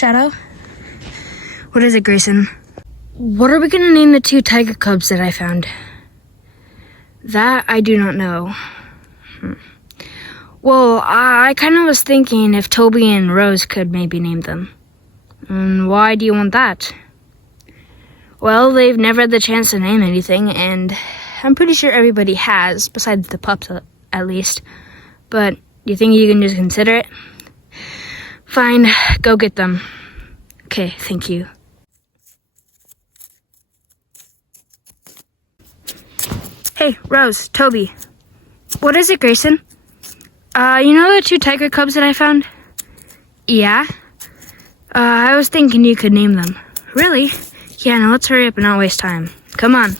Shadow? What is it, Grayson? What are we gonna name the 2 tiger cubs that I found? That I do not know. Well, I kind of was thinking if Toby and Rose could maybe name them. And why do you want that? Well, they've never had the chance to name anything, and I'm pretty sure everybody has, besides the pups at least. But you think you can just consider it? Fine, go get them. Okay, thank you. Hey, Rose, Toby. What is it, Grayson? You know the 2 tiger cubs that I found? Yeah? I was thinking you could name them. Really? Yeah, now let's hurry up and not waste time. Come on.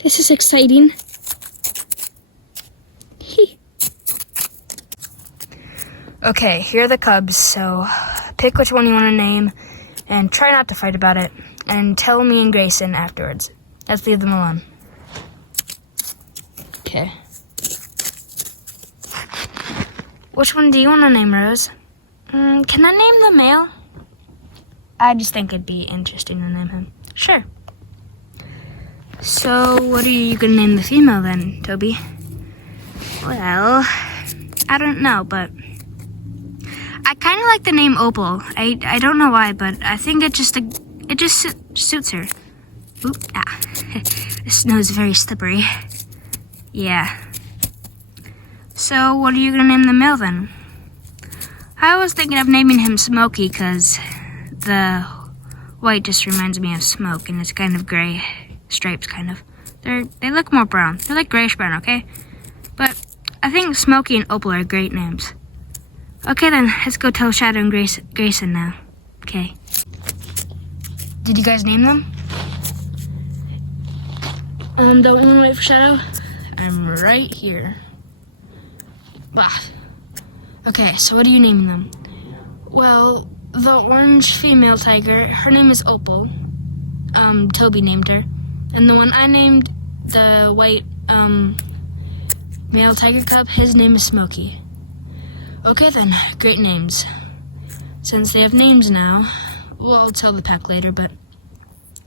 This is exciting. Okay, here are the cubs, so pick which one you want to name, and try not to fight about it, and tell me and Grayson afterwards. Let's leave them alone. Okay. Which one do you want to name, Rose? Can I name the male? I just think it'd be interesting to name him. Sure. So, what are you going to name the female then, Toby? Well, I don't know, but I kind of like the name Opal. I don't know why, but I think it just suits her. Oop, this snow is very slippery. Yeah. So, what are you going to name the male then? I was thinking of naming him Smokey because the white just reminds me of smoke, and it's kind of gray stripes, kind of. They look more brown. They're like grayish brown, okay? But I think Smokey and Opal are great names. Okay then, let's go tell Shadow and Grayson now. Okay. Did you guys name them? Don't you want to wait for Shadow? I'm right here. Bah. Okay, so what are you naming them? Well, the orange female tiger, her name is Opal. Toby named her. And the one I named, the white, male tiger cub, his name is Smokey. Okay then, great names. Since they have names now, well, I'll tell the pack later, but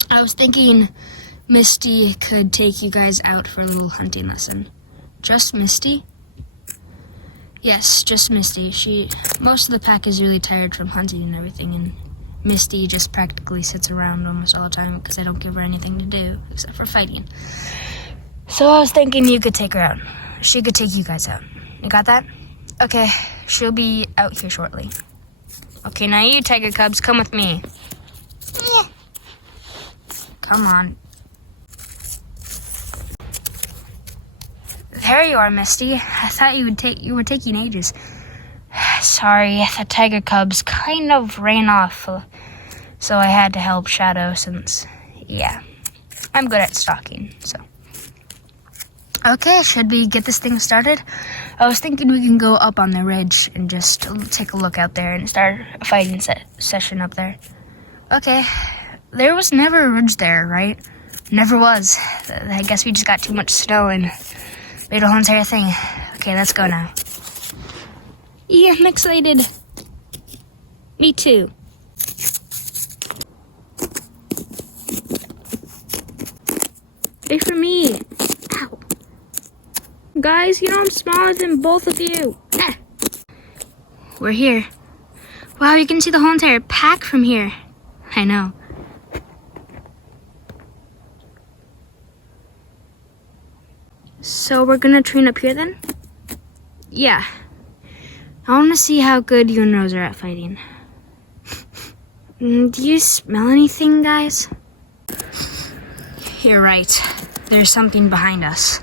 I was thinking Misty could take you guys out for a little hunting lesson. Just Misty? Yes, just Misty. Most of the pack is really tired from hunting and everything, and Misty just practically sits around almost all the time because I don't give her anything to do except for fighting. So I was thinking you could take her out. She could take you guys out. You got that? Okay, she'll be out here shortly. Okay, now you tiger cubs, come with me. Yeah. Come on. There you are, Misty. I thought you were taking ages. Sorry, the tiger cubs kind of ran off, so I had to help Shadow since, yeah, I'm good at stalking, so. Okay, should we get this thing started? I was thinking we can go up on the ridge and just take a look out there and start a fighting session up there. Okay, there was never a ridge there, right? Never was. I guess we just got too much snow and made a whole entire thing. Okay, let's go now. Yeah, I'm excited. Me too. Wait for me. Ow. Guys, you know I'm smaller than both of you. Ah. We're here. Wow, you can see the whole entire pack from here. I know. So we're gonna train up here then? Yeah. I want to see how good you and Rose are at fighting. Do you smell anything, guys? You're right. There's something behind us.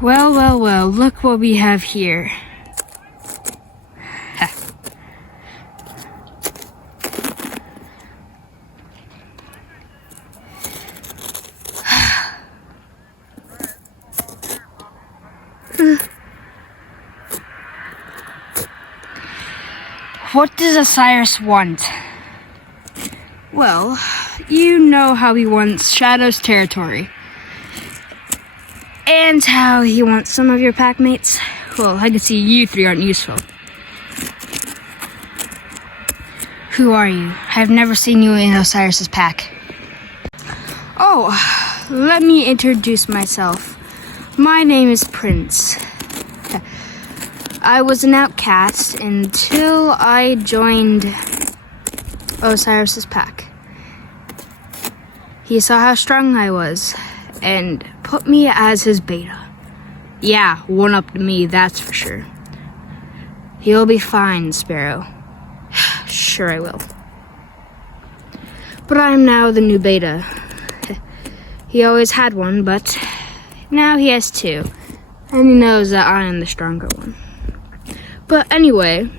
Well, well, well, look what we have here. What does Osiris want? Well, you know how he wants Shadow's territory. And how he wants some of your pack mates. Well, I can see you three aren't useful. Who are you? I've never seen you in Osiris's pack. Oh, let me introduce myself. My name is Prince. I was an outcast until I joined Osiris's pack. He saw how strong I was and put me as his beta. Yeah, one up to me, that's for sure. You'll be fine, Sparrow. Sure I will. But I'm now the new beta. He always had one, but now he has two. And he knows that I am the stronger one. But anyway,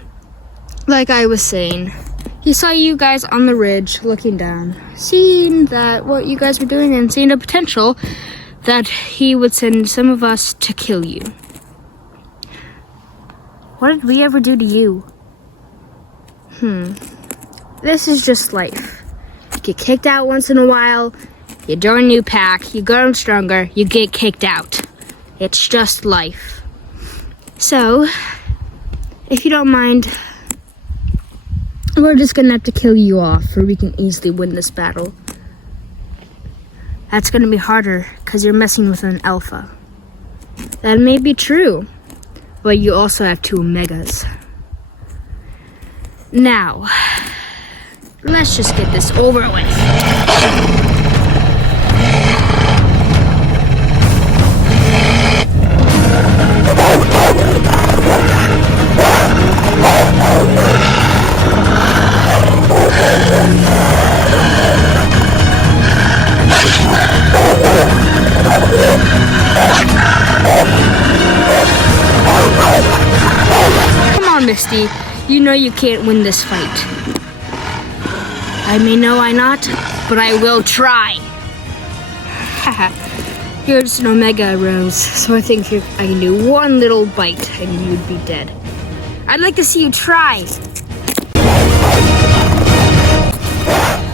like I was saying, he saw you guys on the ridge looking down, seeing that what you guys were doing and seeing the potential that he would send some of us to kill you. What did we ever do to you? This is just life. You get kicked out once in a while, you join a new pack, you grow stronger, you get kicked out. It's just life. So, if you don't mind, we're just gonna have to kill you off, or we can easily win this battle. That's gonna be harder, because you're messing with an alpha. That may be true, but you also have two omegas. Now, let's just get this over with. Come on, Misty. You know you can't win this fight. I may know I not, but I will try. Haha. You're just an Omega, Rose, so I think I can do one little bite and you'd be dead. I'd like to see you try.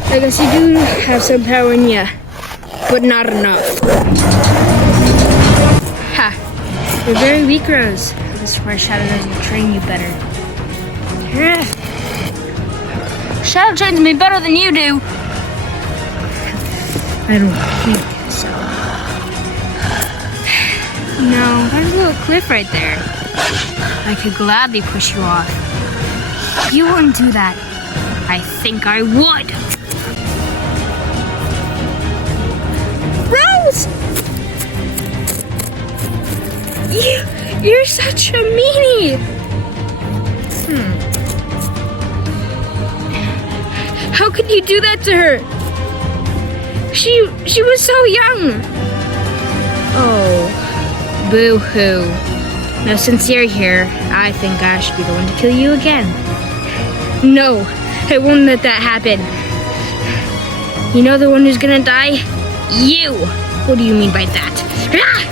I guess you do have some power in you, but not enough. Ha! You're very weak, Rose. This is why Shadow doesn't train you better. Shadow trains me better than you do. I don't think so. No, there's a little cliff right there. I could gladly push you off. You wouldn't do that. I think I would. Rose! You're such a meanie. How could you do that to her? She was so young. Oh, boo-hoo. Now, since you're here, I think I should be the one to kill you again. No, I won't let that happen. You know the one who's gonna die? You! What do you mean by that? Ah!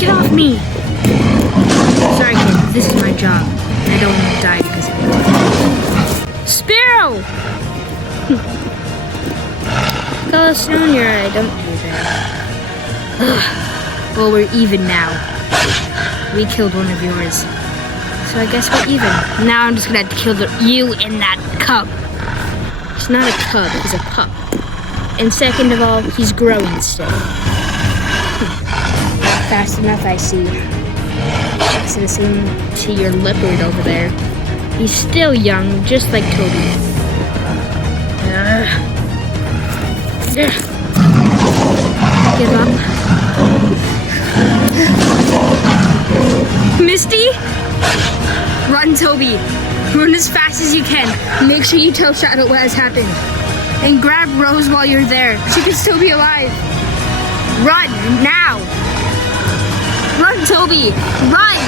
Get off me! Sorry, kid, this is my job. I don't want to die because of it. Sparrow! Call us Junior, I don't do that. Well, we're even now. We killed one of yours. So I guess we're even. Now I'm just gonna have to kill you and that cub. He's not a cub, he's a pup. And second of all, he's growing still. Fast enough, I see. It's the same to your leopard over there. He's still young, just like Toby. Give up. Misty? Run, Toby. Run as fast as you can. Make sure you tell Shadow what has happened. And grab Rose while you're there. She can still be alive. Run, now. Run, Toby! Run!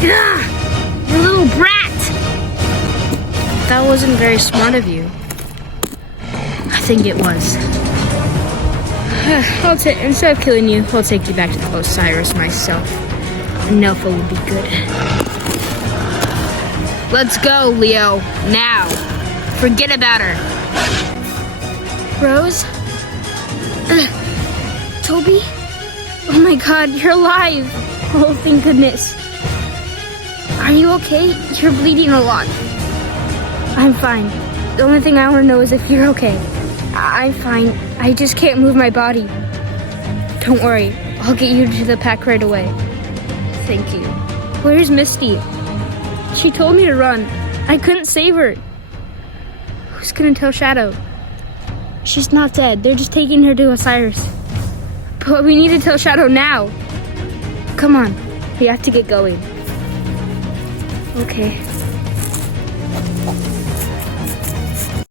You little brat! That wasn't very smart of you. I think it was. Instead of killing you, I'll take you back to Osiris myself. Nelfa will be good. Let's go, Leo. Now. Forget about her. Rose? Toby? Oh my god, you're alive. Oh, thank goodness. Are you okay? You're bleeding a lot. I'm fine. The only thing I want to know is if you're okay. I'm fine. I just can't move my body. Don't worry. I'll get you to the pack right away. Thank you. Where's Misty? She told me to run. I couldn't save her. Who's gonna tell Shadow? She's not dead. They're just taking her to Osiris. But we need to tell Shadow now. Come on. We have to get going. Okay.